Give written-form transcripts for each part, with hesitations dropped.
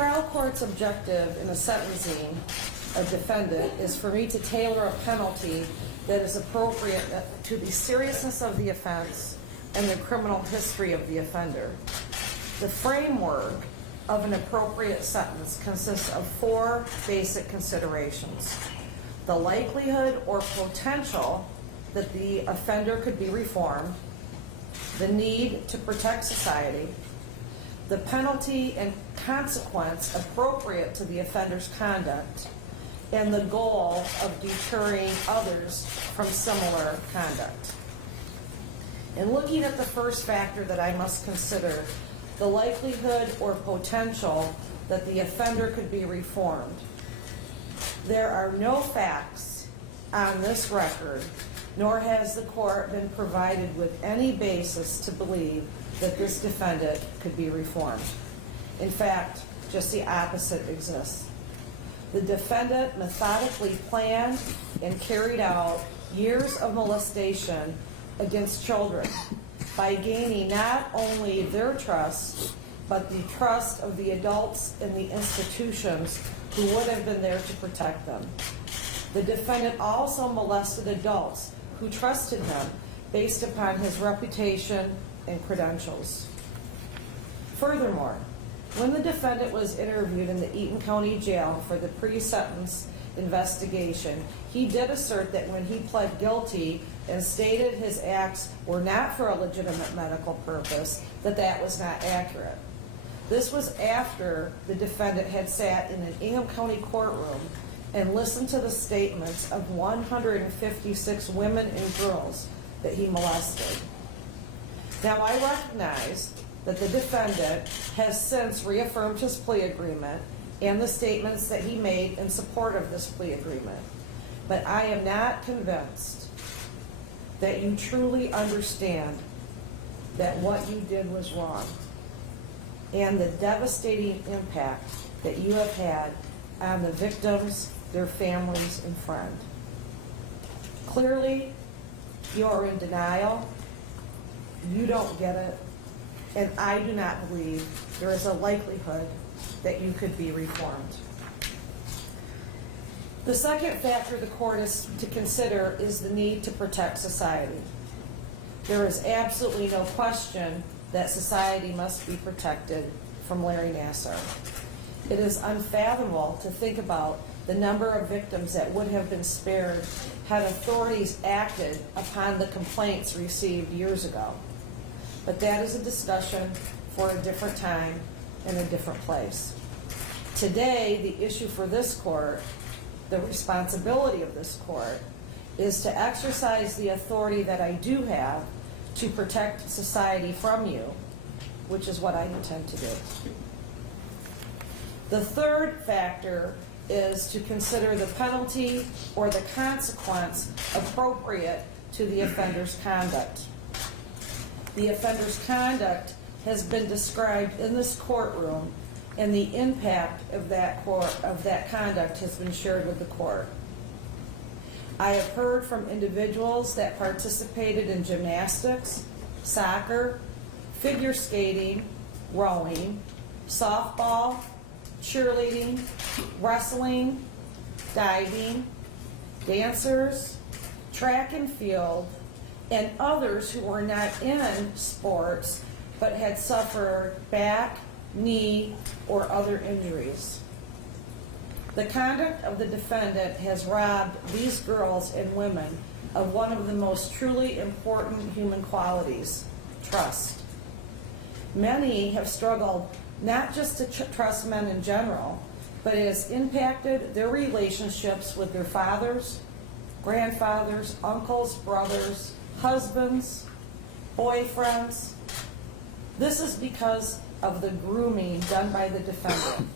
trial court's objective in a sentencing a defendant is for me to tailor a penalty that is appropriate to the seriousness of the offense and the criminal history of the offender. The framework of an appropriate sentence consists of 4 basic considerations: the likelihood or potential that the offender could be reformed, the need to protect society, the penalty and consequence appropriate to the offender's conduct, and the goal of deterring others from similar conduct. In looking at the first factor that I must consider, the likelihood or potential that the offender could be reformed, there are no facts on this record, nor has the court been provided with any basis to believe that this defendant could be reformed. In fact, just the opposite exists. The defendant methodically planned and carried out years of molestation against children by gaining not only their trust, but the trust of the adults in the institutions who would have been there to protect them. The defendant also molested adults who trusted him based upon his reputation and credentials. Furthermore, when the defendant was interviewed in the Eaton County Jail for the pre-sentence investigation, he did assert that when he pled guilty and stated his acts were not for a legitimate medical purpose, that was not accurate. This was after the defendant had sat in an Ingham County courtroom and listened to the statements of 156 women and girls that he molested. Now, I recognize that the defendant has since reaffirmed his plea agreement and the statements that he made in support of this plea agreement. But I am not convinced that you truly understand that what you did was wrong and the devastating impact that you have had on the victims, their families, and friends. Clearly, you are in denial. You don't get it. And I do not believe there is a likelihood that you could be reformed. The second factor the court is to consider is the need to protect society. There is absolutely no question that society must be protected from Larry Nassar. It is unfathomable to think about the number of victims that would have been spared had authorities acted upon the complaints received years ago. But that is a discussion for a different time and a different place. Today, the issue for this court, the responsibility of this court, is to exercise the authority that I do have to protect society from you, which is what I intend to do. The third factor is to consider the penalty or the consequence appropriate to the offender's conduct. The offender's conduct has been described in this courtroom, and the impact of that conduct has been shared with the court. I have heard from individuals that participated in gymnastics, soccer, figure skating, rowing, softball, cheerleading, wrestling, diving, dancers, track and field, and others who were not in sports but had suffered back, knee, or other injuries. The conduct of the defendant has robbed these girls and women of one of the most truly important human qualities, trust. Many have struggled not just to trust men in general, but it has impacted their relationships with their fathers, grandfathers, uncles, brothers, husbands, boyfriends. This is because of the grooming done by the defendant.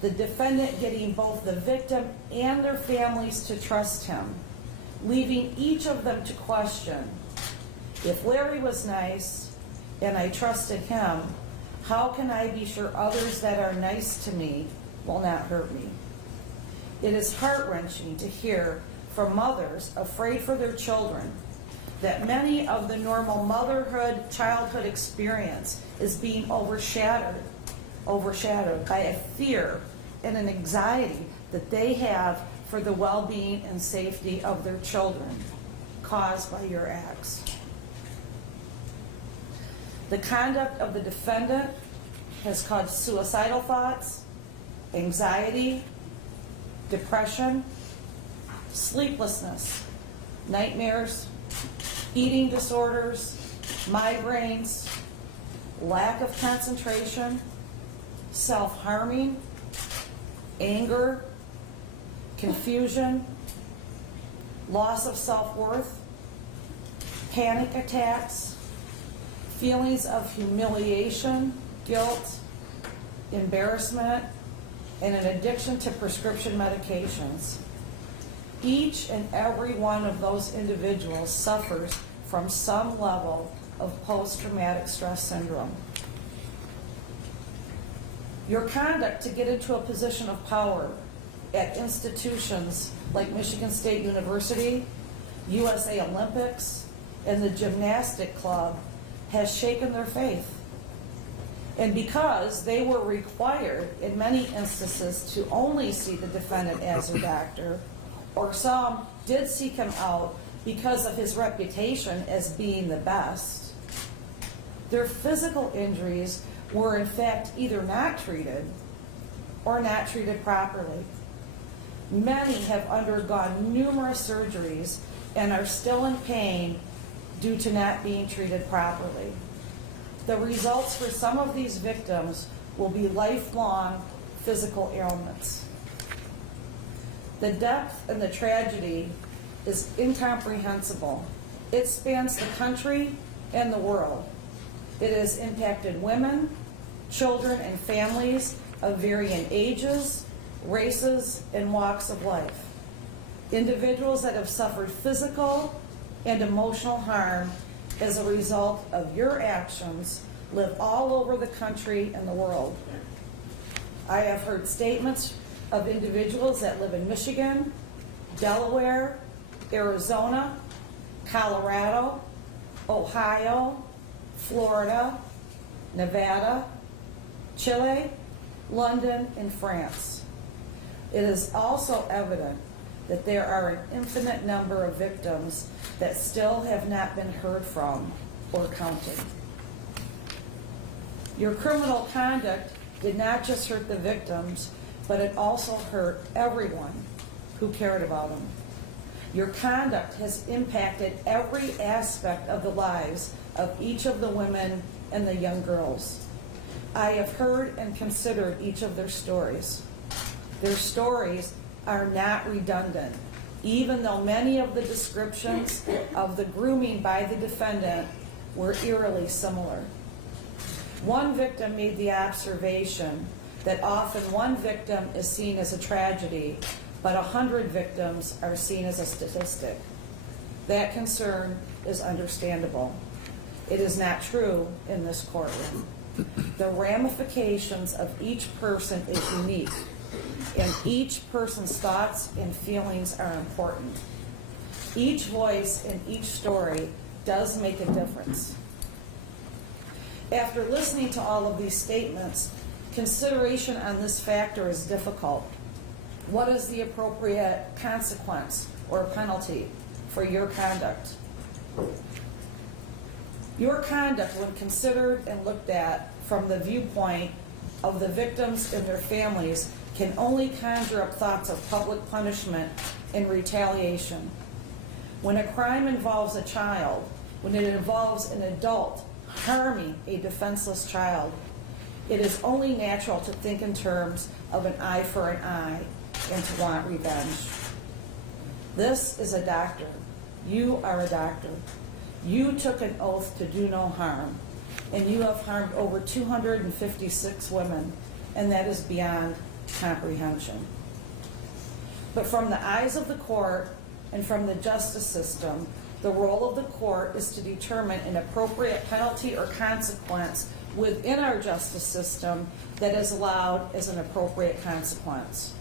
The defendant getting both the victim and their families to trust him, leaving each of them to question, if Larry was nice and I trusted him, how can I be sure others that are nice to me will not hurt me? It is heart-wrenching to hear from mothers afraid for their children that many of the normal motherhood, childhood experience is being overshadowed overshadowed by a fear and an anxiety that they have for the well-being and safety of their children caused by your acts. The conduct of the defendant has caused suicidal thoughts, anxiety, depression, sleeplessness, nightmares, eating disorders, migraines, lack of concentration, self-harming, anger, confusion, loss of self-worth, panic attacks, feelings of humiliation, guilt, embarrassment, and an addiction to prescription medications. Each and every one of those individuals suffers from some level of post-traumatic stress syndrome. Your conduct to get into a position of power at institutions like Michigan State University, USA Olympics, and the gymnastic club has shaken their faith. And because they were required in many instances to only see the defendant as a doctor, or some did seek him out because of his reputation as being the best, their physical injuries were in fact either not treated or not treated properly. Many have undergone numerous surgeries and are still in pain due to not being treated properly. The results for some of these victims will be lifelong physical ailments. The depth and the tragedy is incomprehensible. It spans the country and the world. It has impacted women, children, and families of varying ages, races, and walks of life. Individuals that have suffered physical and emotional harm as a result of your actions live all over the country and the world. I have heard statements of individuals that live in Michigan, Delaware, Arizona, Colorado, Ohio, Florida, Nevada, Chile, London, and France. It is also evident that there are an infinite number of victims that still have not been heard from or counted. Your criminal conduct did not just hurt the victims, but it also hurt everyone who cared about them. Your conduct has impacted every aspect of the lives of each of the women and the young girls. I have heard and considered each of their stories. Their stories are not redundant, even though many of the descriptions of the grooming by the defendant were eerily similar. One victim made the observation that often one victim is seen as a tragedy, but 100 victims are seen as a statistic. That concern is understandable. It is not true in this courtroom. The ramifications of each person is unique, and each person's thoughts and feelings are important. Each voice in each story does make a difference. After listening to all of these statements, consideration on this factor is difficult. What is the appropriate consequence or penalty for your conduct? Your conduct, when considered and looked at from the viewpoint of the victims and their families, can only conjure up thoughts of public punishment and retaliation. When a crime involves a child, when it involves an adult harming a defenseless child, it is only natural to think in terms of an eye for an eye and to want revenge. This is a doctor. You are a doctor. You took an oath to do no harm, and you have harmed over 256 women, and that is beyond comprehension. But from the eyes of the court and from the justice system, the role of the court is to determine an appropriate penalty or consequence within our justice system that is allowed as an appropriate consequence.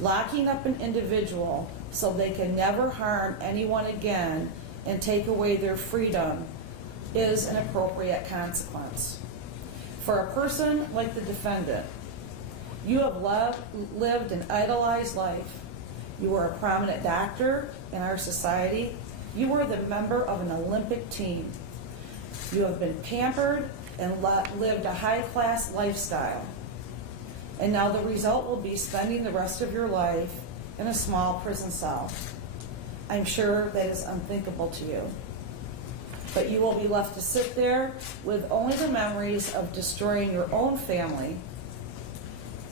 Locking up an individual so they can never harm anyone again and take away their freedom is an appropriate consequence. For a person like the defendant, you have lived an idolized life. You were a prominent doctor in our society. You were the member of an Olympic team. You have been pampered and lived a high-class lifestyle. And now the result will be spending the rest of your life in a small prison cell. I'm sure that is unthinkable to you. But you will be left to sit there with only the memories of destroying your own family.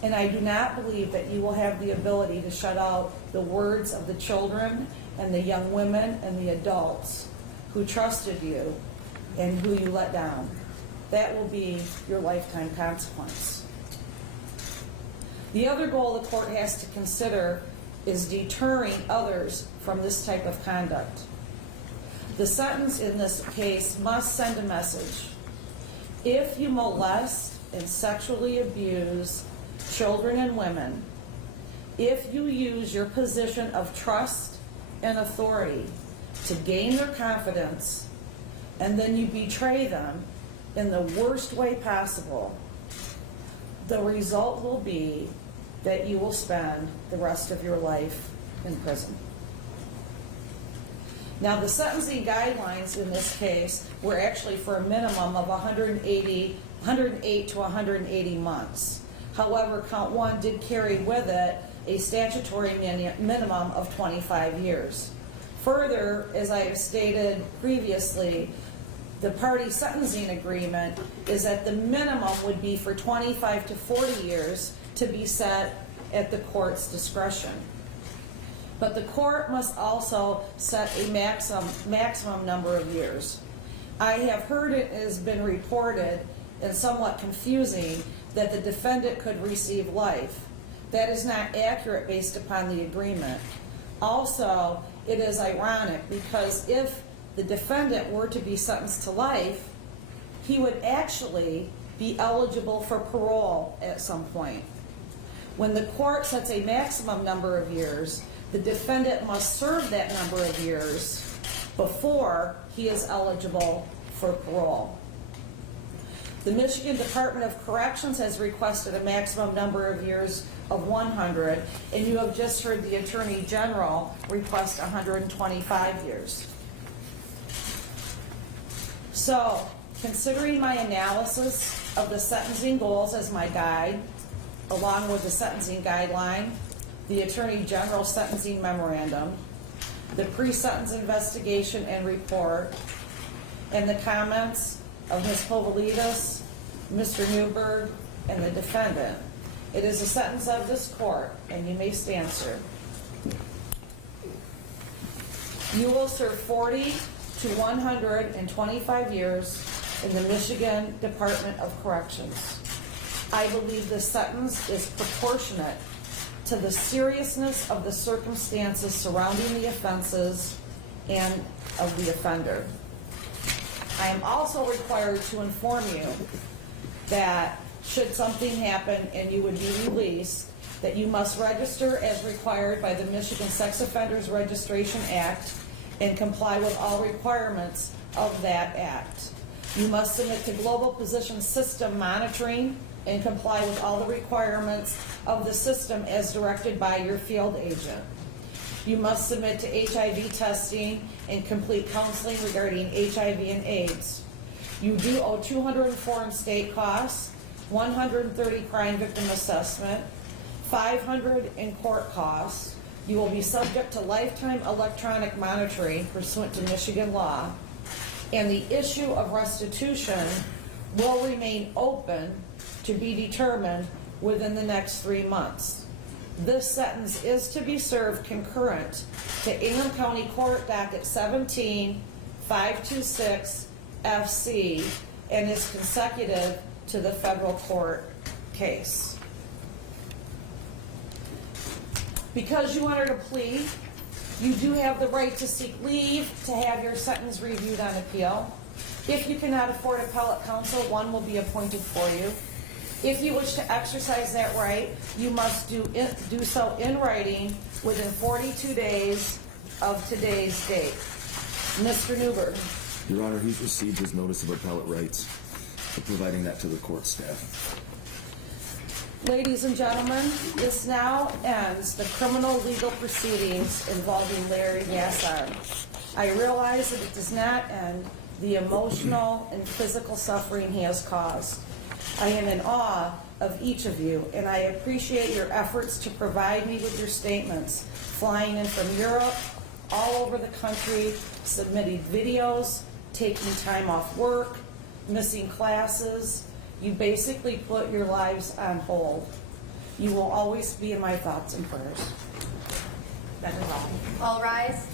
And I do not believe that you will have the ability to shut out the words of the children and the young women and the adults who trusted you and who you let down. That will be your lifetime consequence. The other goal the court has to consider is deterring others from this type of conduct. The sentence in this case must send a message. If you molest and sexually abuse children and women, if you use your position of trust and authority to gain their confidence, and then you betray them in the worst way possible, the result will be that you will spend the rest of your life in prison. Now, the sentencing guidelines in this case were actually for a minimum of 108 to 180 months. However, count one did carry with it a statutory minimum of 25 years. Further, as I have stated previously, the party sentencing agreement is that the minimum would be for 25 to 40 years to be set at the court's discretion. But the court must also set a maximum number of years. I have heard it has been reported, and somewhat confusing, that the defendant could receive life. That is not accurate based upon the agreement. Also, it is ironic because if the defendant were to be sentenced to life, he would actually be eligible for parole at some point. When the court sets a maximum number of years, the defendant must serve that number of years before he is eligible for parole. The Michigan Department of Corrections has requested a maximum number of years of 100, and you have just heard the Attorney General request 125 years. So, considering my analysis of the sentencing goals as my guide, along with the sentencing guideline, the Attorney General's sentencing memorandum, the pre-sentence investigation and report, and the comments of Ms. Povolitis, Mr. Newberg, and the defendant, it is a sentence of this court, and you may stand, sir. You will serve 40 to 125 years in the Michigan Department of Corrections. I believe this sentence is proportionate to the seriousness of the circumstances surrounding the offenses and of the offender. I am also required to inform you that should something happen and you would be released, that you must register as required by the Michigan Sex Offenders Registration Act and comply with all requirements of that act. You must submit to Global Position System monitoring and comply with all the requirements of the system as directed by your field agent. You must submit to HIV testing and complete counseling regarding HIV and AIDS. You do owe 204 in state costs, 130 crime victim assessment, 500 in court costs. You will be subject to lifetime electronic monitoring pursuant to Michigan law, and the issue of restitution will remain open to be determined within the next 3 months. This sentence is to be served concurrent to Eaton County Court Docket 17-526 FC and is consecutive to the federal court case. Because you entered a plea, you do have the right to seek leave to have your sentence reviewed on appeal. If you cannot afford appellate counsel, one will be appointed for you. If you wish to exercise that right, you must do so in writing within 42 days of today's date. Mr. Newberg. Your Honor, he's received his notice of appellate rights. for providing that to the court staff. Ladies and gentlemen, this now ends the criminal legal proceedings involving Larry Nassar. I realize that it does not end the emotional and physical suffering he has caused. I am in awe of each of you, and I appreciate your efforts to provide me with your statements, flying in from Europe, all over the country, submitting videos, taking time off work, missing classes. You basically put your lives on hold. You will always be in my thoughts and prayers. That is all. All rise.